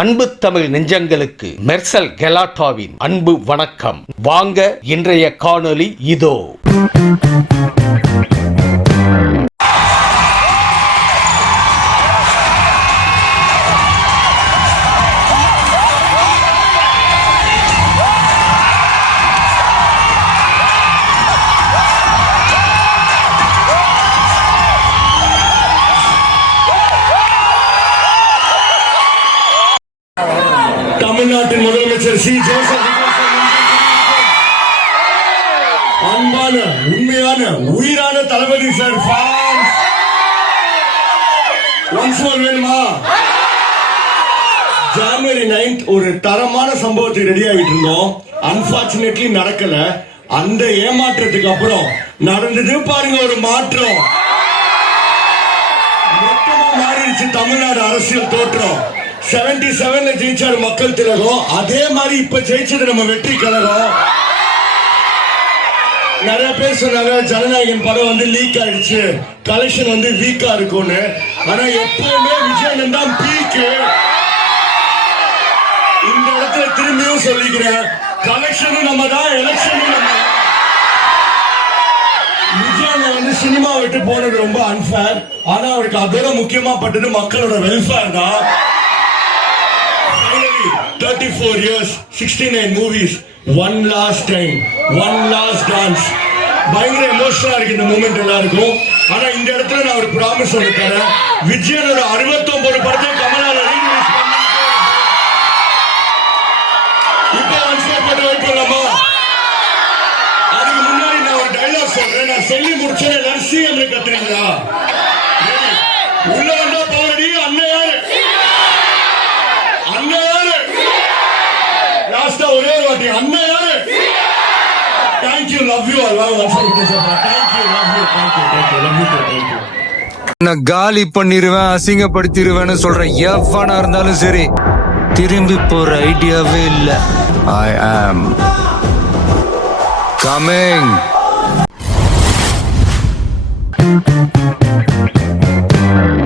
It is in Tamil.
அன்பு தமிழ் நெஞ்சங்களுக்கு மெர்சல் கெலாட்டாவின் அன்பு வணக்கம். வாங்க இன்றைய காணொளி இதோ. தமிழ்நாட்டின் முதலமைச்சர் சி ஜோசப் அன்பான உண்மையான உயிரான தளபதி சார் வேணுமா? ஜனவரி 9th ஒரு தரமான சம்பவத்துக்கு ரெடி ஆகிட்டு இருந்தோம். அன்பார்ச்சுனேட்லி நடக்கல. அந்த ஏமாற்றத்துக்கு அப்புறம் நடந்தது பாருங்க ஒரு மாற்றம். மொத்தமா மாறிடுச்சு தமிழ்நாடு அரசியல் தோற்றம். 77 ஜெயிச்சாரு மக்கள் திலகம். அதே மாதிரி இப்ப ஜெயிச்சது நம்ம வெற்றி கழகம். நிறைய பேர் சொன்னாங்க ஜனநாயகன் படம் வந்து லீக் ஆயிடுச்சு, கலெக்ஷன் வந்து வீக்கா இருக்கும்னு. ஆனா எப்பவுமே விஜயன் தான் பீக்கு. இந்த இடத்துல திரும்பியும் சொல்லிக்கிறேன், கலெக்ஷனும் நம்ம தான், எலெக்ஷனும் நம்ம. விஜயன் வந்து சினிமா விட்டு போனது ரொம்ப அன்ஃபேர். ஆனா அவருக்கு அதோட முக்கியமா பட்டது மக்களோட வெல்ஃபேர் தான். 34 years, 69 movies, one last time, one last dance. பயங்கர எமோஷனலா இருக்கு இந்த மூமெண்ட் எல்லாருக்கும். ஆனா இந்த இடத்துல நான் ஒரு ப்ராமிஸ் ஒன்று தரேன். விஜயனோட 69 படத்தை கமலால ரீரிலீஸ் பண்ணி இப்போ அன்ஸ்டாப் பண்ண வெயிட் பண்ணலாமா? அதுக்கு முன்னாடி நான் ஒரு டைலாக் சொல்றேன். நான் சொல்லி முடிச்சேன், எல்லாரும் சிஎம் கத்துறீங்களா? உள்ள வந்தா போறடி அண்ணன் யாரு? அண்ணன் யாரு? லாஸ்டா ஒரே வாட்டி அண்ணன் யாரு? Thank you, love you all. Thank you, love you, thank you. நான் காலி பண்ணிருவேன், அசிங்கப்படுத்திடுவேன்னு சொல்ற எவனா இருந்தாலும் சரி, திரும்பி போற ஐடியாவே இல்ல. I am coming.